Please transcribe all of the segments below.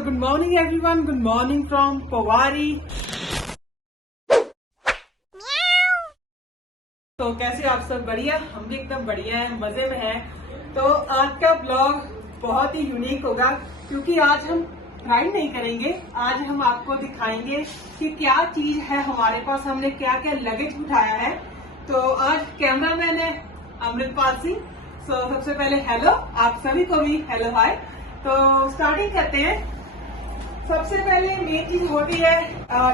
So good morning everyone, good morning from Pawari. तो कैसे आप सब? बढ़िया, हम भी एकदम बढ़िया हैं, मजे में हैं। तो आज का ब्लॉग बहुत ही यूनिक होगा क्योंकि आज हम राइड नहीं करेंगे, आज हम आपको दिखाएंगे कि क्या चीज है हमारे पास, हमने क्या क्या लगेज उठाया है। तो आज कैमरामैन है अमृतपाल सिंह। सो सबसे पहले हेलो, आप सभी को भी हेलो हाय। तो स्टार्टिंग करते हैं। सबसे पहले मेन चीज होती है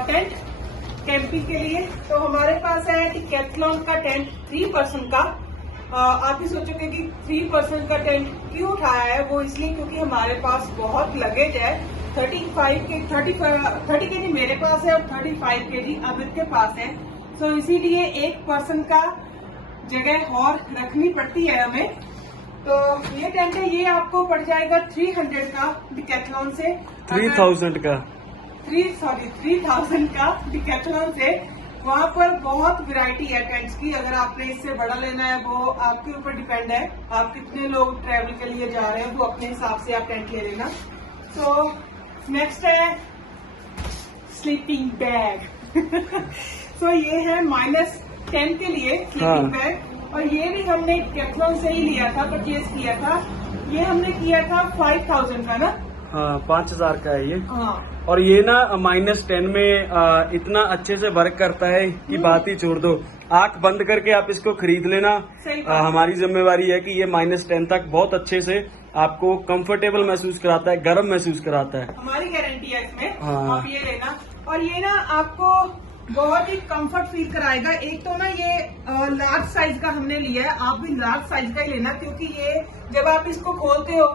टेंट कैंपिंग के लिए। तो हमारे पास है डिकैथलॉन का टेंट 3 पर्सन का। आप ही सोचोगे कि 3 पर्सन का टेंट क्यों उठाया है, वो इसलिए क्योंकि हमारे पास बहुत लगेज है। 30 केजी मेरे पास है और 35 केजी अमित के पास है। तो इसीलिए एक पर्सन का जगह और रखनी पड़ती है हमें। तो ये टेंट है, ये आपको पड़ जाएगा 300 का डिकैथलॉन से। 3000 का 3000 का डिकैथलॉन से। वहाँ पर बहुत वैरायटी है टेंट्स की। अगर आपने इससे बड़ा लेना है वो आपके ऊपर डिपेंड है, आप कितने लोग ट्रैवल के लिए जा रहे हैं वो अपने हिसाब से आप टेंट ले लेना। तो नेक्स्ट है स्लीपिंग बैग। तो ये है -10 के लिए स्लीपिंग बैग, और ये भी हमने डिकैथलॉन से ही लिया था, परचेज किया था। ये हमने किया था 5000 का ना। हाँ, 5000 का है ये। हाँ, और ये ना -10 में इतना अच्छे से वर्क करता है कि बात ही छोड़ दो। आंख बंद करके आप इसको खरीद लेना। हमारी जिम्मेवारी है कि ये -10 तक बहुत अच्छे से आपको कंफर्टेबल महसूस कराता है, गर्म महसूस कराता है। हमारी गारंटी है इसमें। हाँ। आप ये लेना, और ये ना आपको बहुत ही कंफर्ट फील कराएगा। एक तो ना ये लार्ज साइज का हमने लिया है, आप भी लार्ज साइज का ही लेना, क्योंकि ये जब आप इसको खोलते हो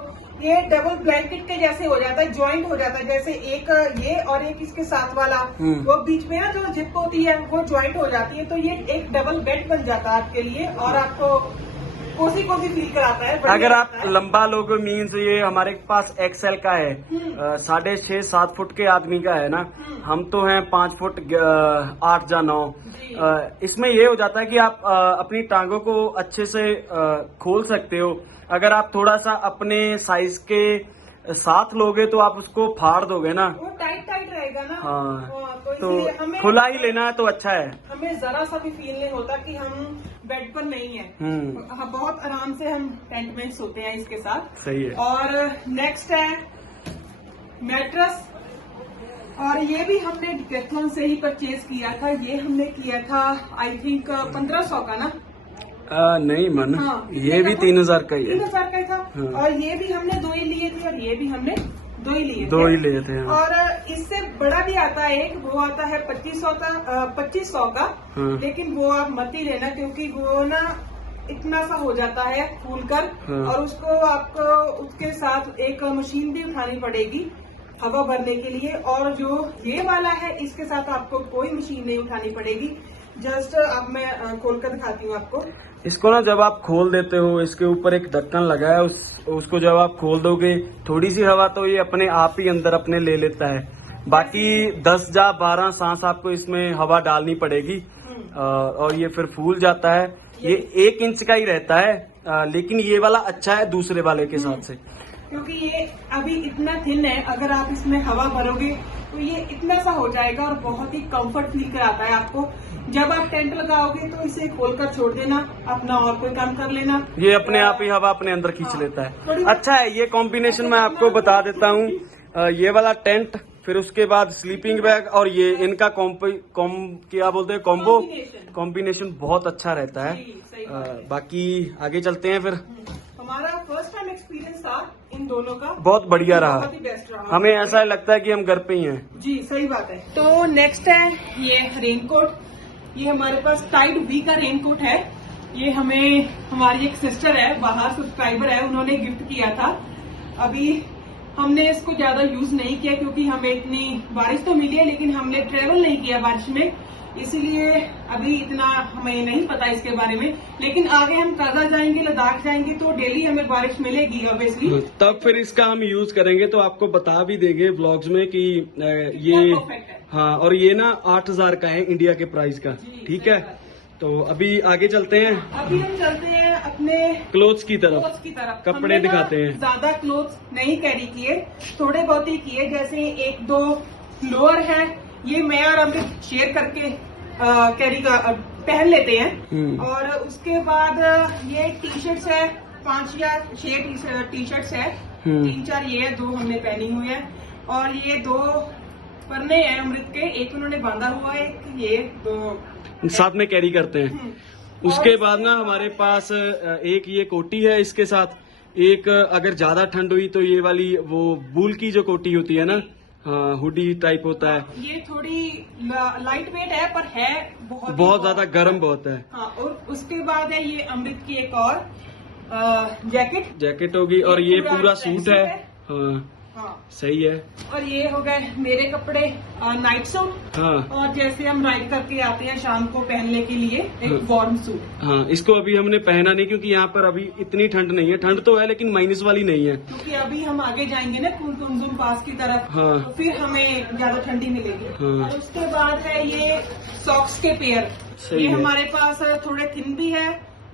ये डबल ब्लैंकेट के जैसे हो जाता है, ज्वाइंट हो जाता है। जैसे एक ये और एक इसके साथ वाला, वो बीच में ना जो जिप होती है वो ज्वाइंट हो जाती है। तो ये एक डबल बेड बन जाता है आपके लिए, और आपको कोसी फील कराता है। अगर आप लंबा लोगे मीन्स ये हमारे पास एक्सएल का है, 6.5-7 फुट के आदमी का है ना। हम तो हैं 5 फुट 8 या 9। इसमें ये हो जाता है कि आप अपनी टांगों को अच्छे से खोल सकते हो। अगर आप थोड़ा सा अपने साइज के साथ लोगे तो आप उसको फाड़ दोगे ना, वो टाइट रहेगा ना। हाँ, तो खुला ही लेना है तो अच्छा है। हमें जरा सा भी फील नहीं होता कि हम बेड पर नहीं है। बहुत आराम से हम टेंट में सोते हैं इसके साथ। सही है। और नेक्स्ट है मैट्रेस, और ये भी हमने डिकैथलॉन से ही परचेज किया था। ये हमने किया था आई थिंक 1500 का ना। नहीं मन, हाँ, ये भी 3000 का ही है। 3000 का ही था। हाँ। और ये भी हमने 2 ही लिए थे, और ये भी हमने 2 ही लिए थे। हाँ। और इससे बड़ा भी आता है एक, वो आता है 2500 का। हाँ। लेकिन वो आप मत ही लेना, क्योंकि वो ना इतना सा हो जाता है फूल कर। हाँ। और उसको आपको उसके साथ एक मशीन भी उठानी पड़ेगी हवा भरने के लिए। और जो ये वाला है इसके साथ आपको कोई मशीन नहीं उठानी पड़ेगी। जस्ट अब मैं खोल कर दिखाती हूँ आपको। इसको ना जब आप खोल देते हो, इसके ऊपर एक ढक्कन लगा है, उसको जब आप खोल दोगे थोड़ी सी हवा तो ये अपने आप ही अंदर अपने ले लेता है। बाकी 10 या 12 सांस आपको इसमें हवा डालनी पड़ेगी, और ये फिर फूल जाता है। ये 1 इंच का ही रहता है, लेकिन ये वाला अच्छा है दूसरे वाले के साथ से, क्योंकि ये अभी इतना थिन है। अगर आप इसमें हवा भरोगे तो ये इतना सा हो जाएगा, और बहुत ही कंफर्ट फील कराता है आपको। जब आप टेंट लगाओगे तो इसे खोलकर छोड़ देना, अपना और कोई काम कर लेना। ये अपने आप ही हवा अपने अंदर खींच लेता है। अच्छा है ये कॉम्बिनेशन, मैं आपको बता देता हूँ। ये वाला टेंट, फिर उसके बाद स्लीपिंग बैग, और ये इनका क्या बोलते हैं कॉम्बिनेशन बहुत अच्छा रहता है। बाकी आगे चलते हैं फिर। हमारा फर्स्ट टाइम एक्सपीरियंस था इन दोनों का, बहुत बढ़िया रहा। बहुत ही बेस्ट रहा। हमें ऐसा लगता है कि हम घर पे ही हैं। जी सही बात है। तो नेक्स्ट है ये रेनकोट। ये हमारे पास टाइड वी का रेनकोट है। ये हमें हमारी एक सिस्टर है, बाहर सब्सक्राइबर है, उन्होंने गिफ्ट किया था। अभी हमने इसको ज्यादा यूज नहीं किया क्योंकि हमें इतनी बारिश तो मिली है, लेकिन हमने ट्रेवल नहीं किया बारिश में, इसीलिए अभी इतना हमें नहीं पता इसके बारे में। लेकिन आगे हम काजा जाएंगे, लद्दाख जाएंगे तो डेली हमें बारिश मिलेगी ऑब्वियसली। तब फिर इसका हम यूज करेंगे तो आपको बता भी देंगे व्लॉग्स में कि ये हाँ। और ये ना 8000 का है इंडिया के प्राइस का, ठीक है। तो अभी आगे चलते हैं। अभी हम चलते हैं अपने क्लोथ्स की क्लोथ्स तरफ की तरफ कपड़े हमने ना दिखाते हैं। ज्यादा क्लोथ्स नहीं कैरी किए, थोड़े बहुत ही किए, जैसे 1-2 लोअर है, ये मैं और अमृत शेयर करके कैरी का पहन लेते हैं। और उसके बाद ये टी शर्ट्स है, 5 या 6 टी शर्ट्स है, 3-4 ये है, 2 हमने पहनी हुई है, और ये 2 परने हैं अमृत के, एक उन्होंने बांधा हुआ है, एक ये 2 साथ में कैरी करते हैं। उसके बाद ना हमारे पास एक ये कोटी है, इसके साथ एक अगर ज्यादा ठंड हुई तो ये वाली वो वूल की जो कोटी होती है ना, हाँ, हुडी टाइप होता है। ये थोड़ी लाइट वेट है, पर है बहुत ज्यादा गर्म बहुत है। हाँ, और उसके बाद है ये अमृत की एक और जैकेट होगी, और ये पूरा ट्रैक सूट है। हाँ, हाँ, सही है। और ये हो गए मेरे कपड़े, नाइट सूट। हाँ और जैसे हम राइड करके आते हैं शाम को पहनने के लिए एक वार्म सूट। हाँ, इसको अभी हमने पहना नहीं क्योंकि यहाँ पर अभी इतनी ठंड नहीं है, ठंड तो है लेकिन माइनस वाली नहीं है। क्योंकि अभी हम आगे जाएंगे ना कुमकुम पास की तरफ, हाँ। तो फिर हमें ज्यादा ठंडी मिलेगी। हाँ। और उसके बाद है ये सॉक्स के पेयर, सही ये है। हमारे पास थोड़े थिन भी है,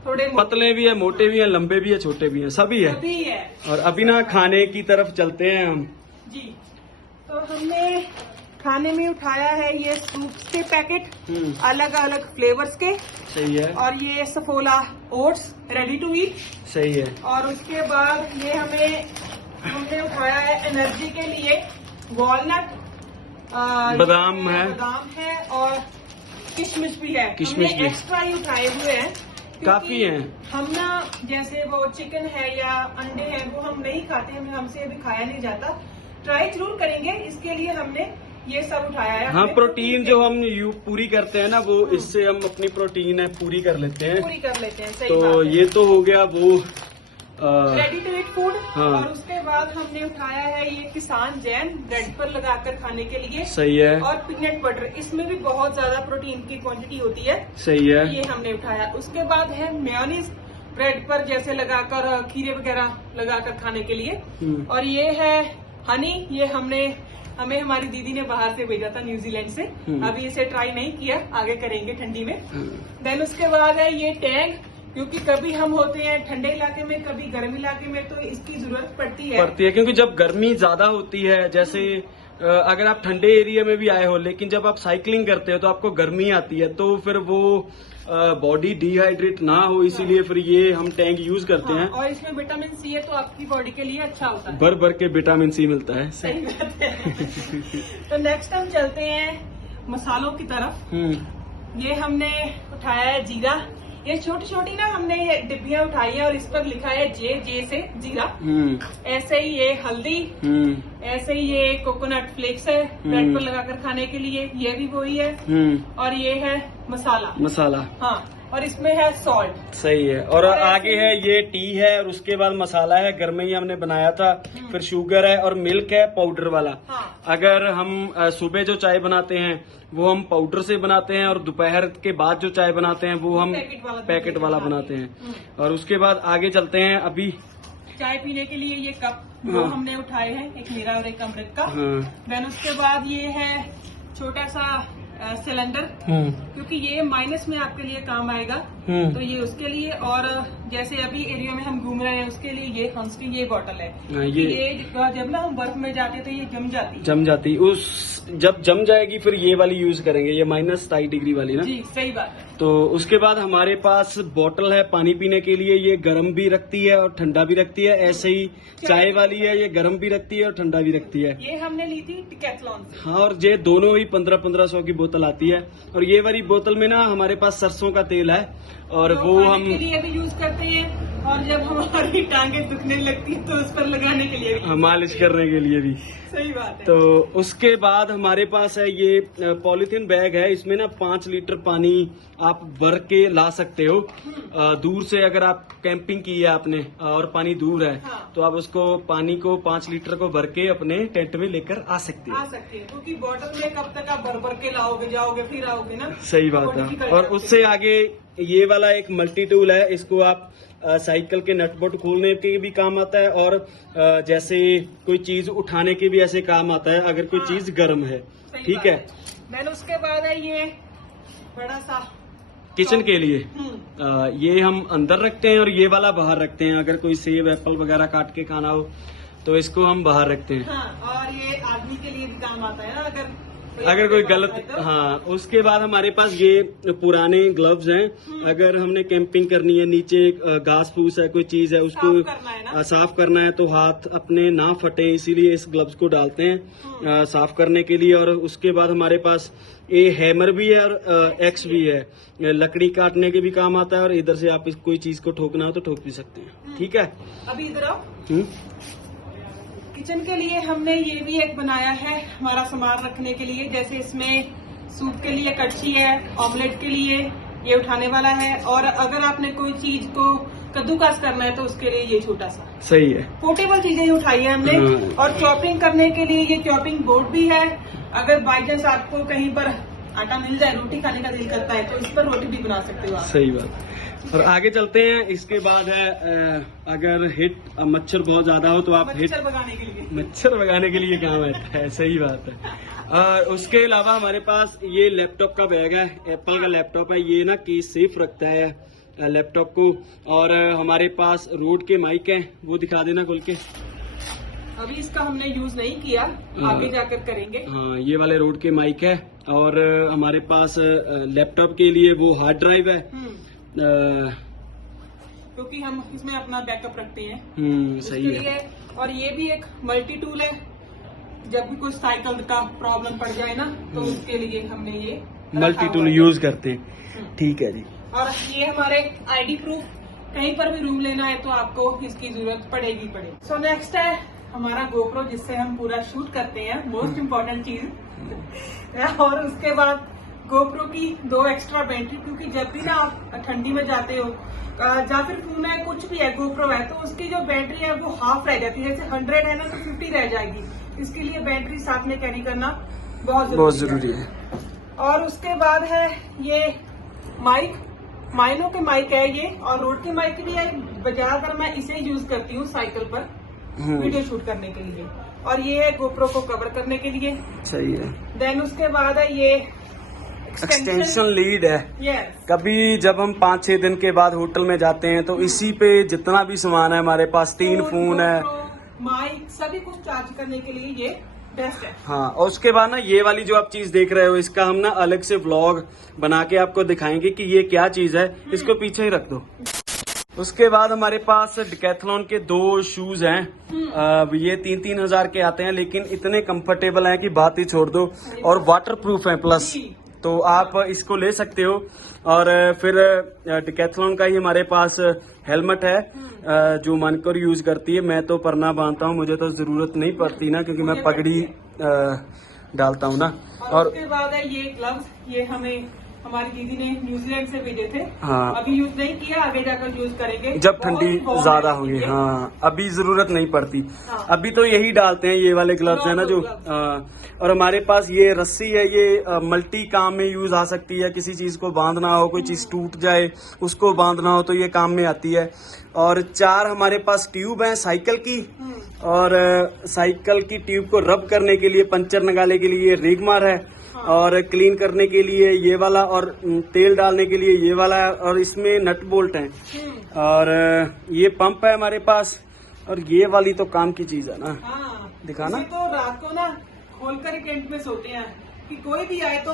थोड़े पतले भी है, मोटे भी है, लंबे भी है, छोटे भी है, सभी है। भी है। और अभी ना खाने की तरफ चलते हैं हम। जी, तो हमने खाने में उठाया है ये सूप के पैकेट, अलग अलग फ्लेवर्स के, सही है। और ये Saffola oats ready to eat. सही है। और उसके बाद ये हमने उठाया है एनर्जी के लिए वॉलनट, बादाम है, और किशमिश भी है। किशमिश हमने भी एक्स्ट्रा ही उठाए हुए हैं, काफी हैं। हम ना जैसे वो चिकन है या अंडे हैं वो हम नहीं खाते, हमसे अभी खाया नहीं जाता, ट्राई जरूर करेंगे, इसके लिए हमने ये सब उठाया है। हाँ, प्रोटीन जो हम पूरी करते हैं ना, वो इससे हम अपनी प्रोटीन है पूरी कर लेते हैं। सही तो बात है। ये तो हो गया वो रेडी टू ईट फूड। हाँ। और उसके बाद हमने उठाया है ये किसान जैन, ब्रेड पर लगाकर खाने के लिए। सही है। और पीनट बटर, इसमें भी बहुत ज्यादा प्रोटीन की क्वांटिटी होती है। सही है। ये हमने उठाया। उसके बाद है मेयोनीज, ब्रेड पर जैसे लगाकर खीरे वगैरह लगाकर खाने के लिए। और ये है हनी, ये हमें हमारी दीदी ने बाहर से भेजा था, न्यूजीलैंड से। अभी इसे ट्राई नहीं किया, आगे करेंगे ठंडी में। देन उसके बाद है ये टैंग, क्योंकि कभी हम होते हैं ठंडे इलाके में, कभी गर्म इलाके में, तो इसकी जरूरत पड़ती है। क्योंकि जब गर्मी ज्यादा होती है, जैसे अगर आप ठंडे एरिया में भी आए हो, लेकिन जब आप साइकिलिंग करते हो तो आपको गर्मी आती है, तो फिर वो बॉडी डिहाइड्रेट ना हो, इसीलिए फिर ये हम टैंक यूज करते हैं। और इसमें विटामिन सी है, तो आपकी बॉडी के लिए अच्छा होता है। भर भर के विटामिन सी मिलता है। सही बात है। तो नेक्स्ट हम चलते हैं मसालों की तरफ। ये हमने उठाया है जीरा, ये छोटी छोटी ना हमने ये डिब्बियां उठाई है और इस पर लिखा है जे से जीरा। ऐसे ही ये हल्दी, ऐसे ही ये कोकोनट फ्लेक्स है ब्रेड पर लगाकर खाने के लिए, ये भी वही है। और ये है मसाला। हाँ, और इसमें है सॉल्ट। सही है। और आगे है ये टी है, और उसके बाद मसाला है, घर में ही हमने बनाया था। फिर शुगर है और मिल्क है पाउडर वाला। हाँ। अगर हम सुबह जो चाय बनाते हैं वो हम पाउडर से बनाते हैं, और दोपहर के बाद जो चाय बनाते हैं वो हम पैकेट वाला बनाते हैं। और उसके बाद आगे चलते हैं। अभी चाय पीने के लिए ये कप वो हमने उठाए हैं, एक मेरा और एक अमृत का। देन उसके बाद ये है छोटा सा सिलेंडर, क्योंकि ये माइनस में आपके लिए काम आएगा, तो ये उसके लिए। और जैसे अभी एरिया में हम घूम रहे हैं उसके लिए ये हंसकी ये बॉटल है। ये जब ना हम बर्फ में जाते तो ये जम जाती जब जम जाएगी फिर ये वाली यूज करेंगे, ये -23 वाली ना। जी, सही बात है। तो उसके बाद हमारे पास बोतल है पानी पीने के लिए, ये गर्म भी रखती है और ठंडा भी रखती है। ऐसे ही चाय वाली है, ये गर्म भी रखती है और ठंडा भी रखती है। ये हमने ली थी डिकैथलॉन से। हाँ, और ये दोनों ही 1500 की बोतल आती है। और ये वाली बोतल में ना हमारे पास सरसों का तेल है, और तो वो हम के लिए भी यूज करते हैं, और जब हमारी टांगे दुखने लगती है तो उस पर लगाने के लिए भी, मालिश करने के लिए भी। सही बात है। तो उसके बाद हमारे पास है ये पॉलीथीन बैग है, इसमें ना 5 लीटर पानी आप भर के ला सकते हो। दूर से अगर आप कैंपिंग की है आपने और पानी दूर है, तो आप उसको पानी को 5 लीटर को भर के अपने टेंट में लेकर आ सकते हैं। क्योंकि बॉटल में कब तक आप भर के लाओगे, जाओगे फिर आओगे ना। सही बात है। और उससे आगे ये वाला एक मल्टी टूल है, इसको आप साइकिल के नट बोल्ट खोलने के भी काम आता है, और जैसे कोई चीज उठाने के भी ऐसे काम आता है अगर कोई चीज गर्म है। ठीक है। देन उसके बाद है ये बड़ा सा किचन के लिए ये हम अंदर रखते हैं और ये वाला बाहर रखते हैं। अगर कोई सेब एप्पल वगैरह काट के खाना हो तो इसको हम बाहर रखते हैं। हाँ, और ये आदमी के लिए भी काम आता है ना, अगर कोई गलत, हाँ। उसके बाद हमारे पास ये पुराने ग्लव्स हैं। अगर हमने कैंपिंग करनी है, नीचे घास फूस है, कोई चीज है, उसको साफ करना है तो हाथ अपने ना फटे, इसीलिए इस ग्लव्स को डालते हैं साफ करने के लिए। और उसके बाद हमारे पास ये हैमर भी है और एक्स भी है, लकड़ी काटने के भी काम आता है। और इधर से आप कोई चीज को ठोकना हो तो ठोक भी सकते हैं। ठीक है, अभी इधर आओ। किचन के लिए हमने ये भी एक बनाया है हमारा सामान रखने के लिए। जैसे इसमें सूप के लिए कड़छी है, ऑमलेट के लिए ये उठाने वाला है, और अगर आपने कोई चीज को कद्दूकस करना है तो उसके लिए ये छोटा सा सही है। पोर्टेबल चीजें ही उठाई है हमने। और चॉपिंग करने के लिए ये चॉपिंग बोर्ड भी है। अगर बाई चांस आपको कहीं पर आटा मिल जाए, रोटी खाने का दिल करता है, तो इस पर रोटी भी बना सकते हो आप। सही बात। और आगे चलते हैं। इसके बाद है अगर मच्छर बहुत ज्यादा हो तो आप मच्छर भगाने के लिए काम आता है। सही बात है। और उसके अलावा हमारे पास ये लैपटॉप का बैग है, एप्पल का लैपटॉप है। ये ना केस सेफ रखता है लैपटॉप को। और हमारे पास रोड के माइक है, वो दिखा देना खोल के। अभी इसका हमने यूज नहीं किया, आगे जाकर करेंगे। हाँ, ये वाले रोड के माइक है। और हमारे पास लैपटॉप के लिए वो हार्ड ड्राइव है, क्योंकि हम इसमें अपना बैकअप रखते हैं। सही है। और ये भी एक मल्टी टूल है, जब भी कोई साइकिल का प्रॉब्लम पड़ जाए ना तो उसके लिए हमने ये मल्टी टूल यूज करते हैं। ठीक है जी। और ये हमारे आईडी प्रूफ, कहीं पर भी रूम लेना है तो आपको इसकी जरूरत पड़ेगी। सो नेक्स्ट है हमारा गोप्रो, जिससे हम पूरा शूट करते हैं, मोस्ट इम्पोर्टेंट चीज। और उसके बाद गोप्रो की 2 एक्स्ट्रा बैटरी, क्योंकि जब भी ना आप ठंडी में जाते हो या फिर फोन है, कुछ भी है, गोप्रो है, तो उसकी जो बैटरी है वो हाफ रह जाती है। जैसे 100 है ना तो 50 रह जाएगी। इसके लिए बैटरी साथ में कैरी करना बहुत जरूरी है। और उसके बाद है ये माइक, माइनो के माइक है ये, और रोड के माइक भी है। ज्यादातर मैं इसे यूज करती हूँ साइकिल पर वीडियो शूट करने के लिए। और ये है गोप्रो को कवर करने के लिए। सही है। देन उसके बाद है ये एक्सटेंशन लीड है। yes. कभी जब हम 5-6 दिन के बाद होटल में जाते हैं तो इसी पे जितना भी सामान है हमारे पास, 3 फोन है, माइक, सभी कुछ चार्ज करने के लिए ये बेस्ट है। हाँ, और उसके बाद ना ये वाली जो आप चीज देख रहे हो, इसका हम ना अलग से व्लॉग बना के आपको दिखाएंगे कि ये क्या चीज है। इसको पीछे ही रख दो। उसके बाद हमारे पास डिकैथलॉन के 2 शूज हैं। ये 3-3 हजार के आते हैं, लेकिन इतने कंफर्टेबल हैं कि बात ही छोड़ दो। और वाटर प्रूफ है प्लस, तो आप इसको ले सकते हो। और फिर डिकैथलॉन का ही हमारे पास हेलमेट है जो मानकर यूज करती है। मैं तो परना बांधता हूँ, मुझे तो जरूरत नहीं पड़ती ना, क्योंकि मैं पगड़ी डालता हूँ ना। और उसके बाद है ये ग्लव्स, ये हमें हमारी दीदी ने न्यूजीलैंड से भेजे थे। हाँ, अभी यूज नहीं किया, आगे जाकर यूज करेंगे जब ठंडी ज्यादा होगी। हाँ, अभी जरूरत नहीं पड़ती। हाँ। अभी तो यही डालते हैं, ये वाले ग्लव्स है ना जो। और हमारे पास ये रस्सी है, ये मल्टी काम में यूज आ सकती है। किसी चीज को बांधना हो, कोई चीज टूट जाए उसको बांधना हो तो ये काम में आती है। और 4 हमारे पास ट्यूब है साइकिल की। और साइकिल की ट्यूब को रब करने के लिए, पंचर निकालने के लिए रिगमार है। और क्लीन करने के लिए ये वाला, और तेल डालने के लिए ये वाला है। और इसमें नट बोल्ट हैं। और ये पंप है हमारे पास। और ये वाली तो काम की चीज है ना। हाँ, दिखाना। तो रात को ना खोलकर टेंट में सोते हैं कि कोई भी आए तो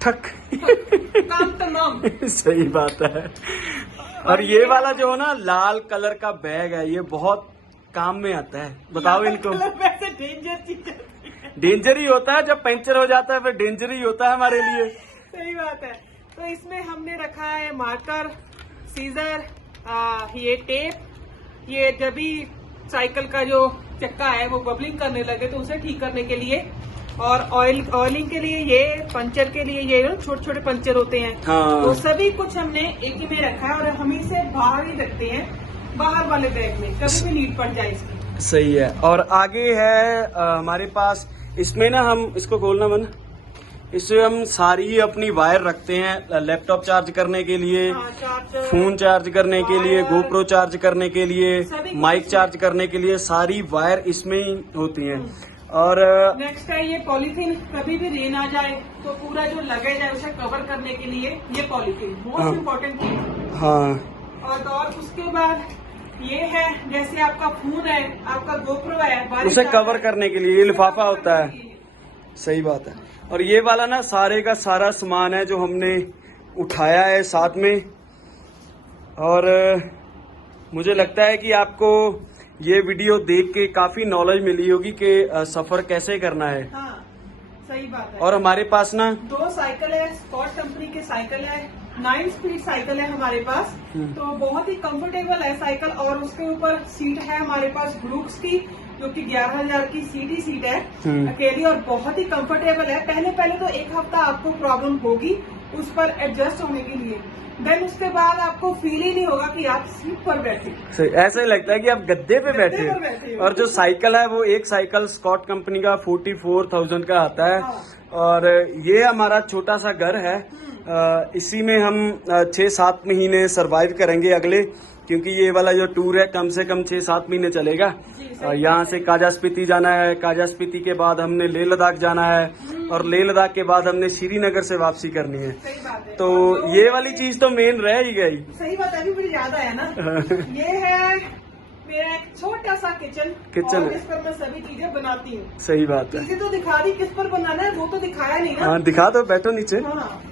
ठक काम तमाम। सही बात है। और ये वाला जो है ना लाल कलर का बैग है, ये बहुत काम में आता है। बताओ इनको। वैसे डेंजर चीज है, डेंजर ही होता है जब पंचर हो जाता है, फिर डेंजर ही होता है हमारे लिए। सही बात है। तो इसमें हमने रखा है मार्कर, सीजर, ये टेप, ये जब भी साइकिल का जो चक्का है वो बबलिंग करने लगे तो उसे ठीक करने के लिए, और ऑयलिंग के लिए ये, पंचर के लिए ये छोटे छोटे पंचर होते हैं। हाँ। तो सभी कुछ हमने एक ही में रखा है, और हम इसे बाहर ही रखते हैं, बाहर वाले बैग में, कभी भी नीड पड़ जाए इसकी। सही है। और आगे है हमारे पास, इसमें ना हम इसको खोलना मन, इससे हम सारी अपनी वायर रखते हैं। लैपटॉप चार्ज करने के लिए, फोन चार्ज करने के लिए, गोप्रो चार्ज करने के लिए, माइक चार्ज करने के लिए, सारी वायर इसमें ही होती हैं। और नेक्स्ट है ये पॉलीथीन, कभी भी रेन आ जाए तो पूरा जो लगेज है उसे कवर करने के लिए ये पॉलीथीन मोस्ट इम्पोर्टेंट चीज। हाँ, और उसके बाद ये है जैसे आपका फोन है, आपका गोप्रो है, उसे कवर करने के लिए ये लिफाफा होता है। सही बात है। और ये वाला ना सारे का सारा सामान है जो हमने उठाया है साथ में। और मुझे लगता है कि आपको ये वीडियो देख के काफी नॉलेज मिली होगी कि सफर कैसे करना है। हाँ, सही बात है। और हमारे पास ना 2 साइकिल है, स्कॉट कंपनी के साइकिल है, 9 स्पीड साइकिल है हमारे पास। तो बहुत ही कंफर्टेबल है साइकिल। और उसके ऊपर सीट है हमारे पास ब्रूक्स की, जो कि 11,000 की सीट है अकेली, और बहुत ही कंफर्टेबल है। पहले तो 1 हफ्ता आपको प्रॉब्लम होगी उस पर एडजस्ट होने के लिए, देन उसके बाद आपको फील ही नहीं होगा कि आप सीट पर बैठे। ऐसा ही लगता है कि आप गद्दे पे बैठे हैं। और जो साइकिल है वो एक साइकिल स्कॉट कंपनी का 44,000 का आता है। हाँ। और ये हमारा छोटा सा घर है, इसी में हम 6-7 महीने सरवाइव करेंगे अगले, क्योंकि ये वाला जो टूर है कम से कम 6-7 महीने चलेगा। यहाँ से काजा स्पीति जाना है, काजा स्पीति के बाद हमने लेह लद्दाख जाना है, और लेह लद्दाख के बाद हमने श्रीनगर से वापसी करनी है। सही बात है। तो ये वाली चीज तो मेन रह ही गई। सही बात है, अभी मुझे याद आया ना। ये है मेरा एक छोटा सा किचन है, जिस पर मैं सभी चीजें बनाती हूँ। सही बात है। चीजें तो दिखा दी, किस पर बनाना है वो तो दिखाया नहीं ना। हाँ, दिखा दो, बैठो नीचे। हाँ।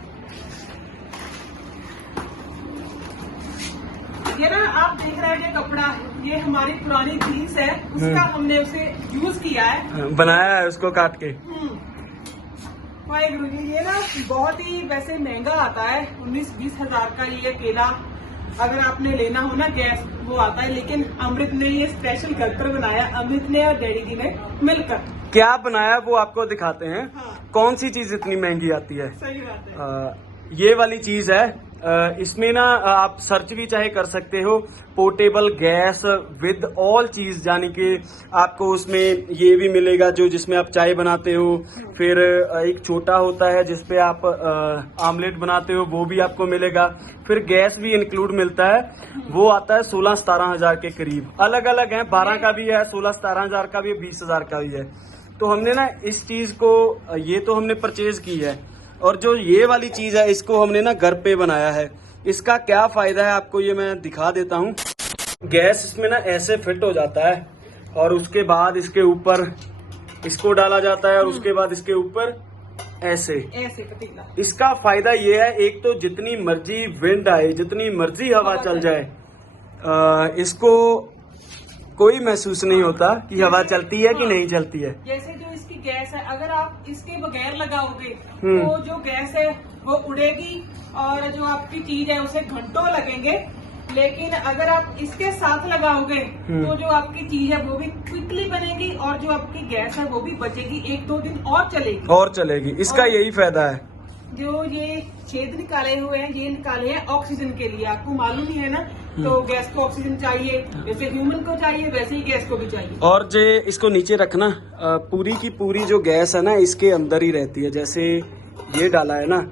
ये ना आप देख रहे हैं कपड़ा, ये हमारी पुरानी जीन्स है, उसका हमने उसे यूज किया है, बनाया है उसको काट के। वाहिगुरु जी, ये ना बहुत ही वैसे महंगा आता है, 19-20 हजार का ये केला अगर आपने लेना हो ना गैस वो आता है। लेकिन अमृत ने ये स्पेशल घर पर बनाया, अमृत ने और डैडी जी ने मिलकर। क्या बनाया वो आपको दिखाते हैं। हाँ। कौन सी चीज इतनी महंगी आती है। सही बात है। ये वाली चीज है, इसमें ना आप सर्च भी चाहे कर सकते हो, पोर्टेबल गैस विद ऑल चीज, यानी कि आपको उसमें ये भी मिलेगा जो जिसमें आप चाय बनाते हो। फिर एक छोटा होता है जिसपे आप आमलेट बनाते हो, वो भी आपको मिलेगा। फिर गैस भी इंक्लूड मिलता है, वो आता है 16-17 हजार के करीब। अलग अलग है, 12 का भी है, 16-17 हजार का भी है, 20 हजार का भी है। तो हमने ना इस चीज को, ये तो हमने परचेज की है, और जो ये वाली चीज है इसको हमने ना घर पे बनाया है। इसका क्या फायदा है आपको ये मैं दिखा देता हूँ। गैस इसमें ना ऐसे फिट हो जाता है, और उसके बाद इसके ऊपर इसको डाला जाता है, और उसके बाद इसके ऊपर ऐसे पतीला। इसका फायदा ये है, एक तो जितनी मर्जी विंड आए, जितनी मर्जी हवा चल जाए, इसको कोई महसूस नहीं होता कि हवा चलती है कि नहीं चलती है। जैसे जो इसकी गैस है, अगर आप इसके बगैर लगाओगे तो जो गैस है वो उड़ेगी, और जो आपकी चीज है उसे घंटों लगेंगे। लेकिन अगर आप इसके साथ लगाओगे तो जो आपकी चीज है वो भी क्विकली बनेगी, और जो आपकी गैस है वो भी बचेगी, 1-2 दिन और चलेगी। इसका यही फायदा है। जो ये छेद निकाले हुए हैं, ये निकाले हैं ऑक्सीजन के लिए, आपको मालूम ही है ना। तो गैस को ऑक्सीजन चाहिए, जैसे ह्यूमन को चाहिए वैसे ही गैस को भी चाहिए। और जे इसको नीचे रखना, पूरी की पूरी जो गैस है ना इसके अंदर ही रहती है। जैसे ये डाला है ना,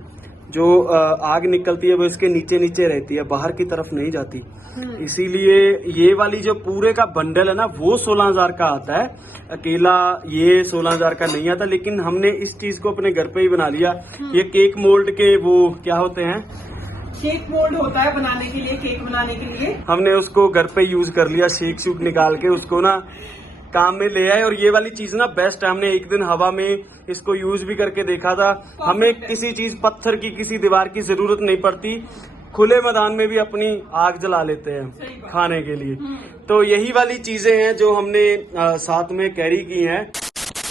जो आग निकलती है वो इसके नीचे नीचे रहती है, बाहर की तरफ नहीं जाती। इसीलिए ये वाली जो पूरे का बंडल है ना वो 16,000 का आता है, अकेला ये 16,000 का नहीं आता। लेकिन हमने इस चीज को अपने घर पे ही बना लिया। ये केक मोल्ड के वो क्या होते हैं, शेक मोल्ड होता है बनाने के लिए, केक बनाने के लिए। हमने उसको घर पे यूज कर लिया, शेक शूक निकाल के उसको ना काम में ले आए। और ये वाली चीज ना बेस्ट है, हमने एक दिन हवा में इसको यूज भी करके देखा था। हमें किसी चीज पत्थर की, किसी दीवार की जरूरत नहीं पड़ती, खुले मैदान में भी अपनी आग जला लेते हैं खाने के लिए। तो यही वाली चीजें हैं जो हमने साथ में कैरी की हैं।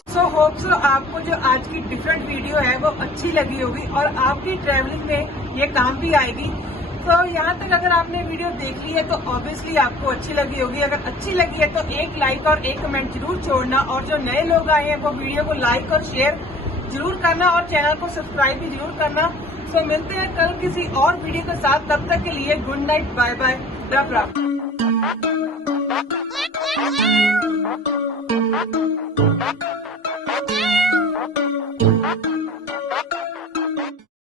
सो होप सो आपको जो आज की डिफरेंट वीडियो है वो अच्छी लगी होगी, और आपकी ट्रैवलिंग में ये काम भी आएगी। तो यहाँ तक अगर आपने वीडियो देख ली है तो ऑब्वियसली आपको अच्छी लगी होगी। अगर अच्छी लगी है तो एक लाइक और एक कमेंट जरूर छोड़ना, और जो नए लोग आए हैं वो वीडियो को लाइक और शेयर जरूर करना, और चैनल को सब्सक्राइब भी जरूर करना। तो मिलते हैं कल किसी और वीडियो के साथ, तब तक के लिए गुड नाइट, बाय बाय, रब रब।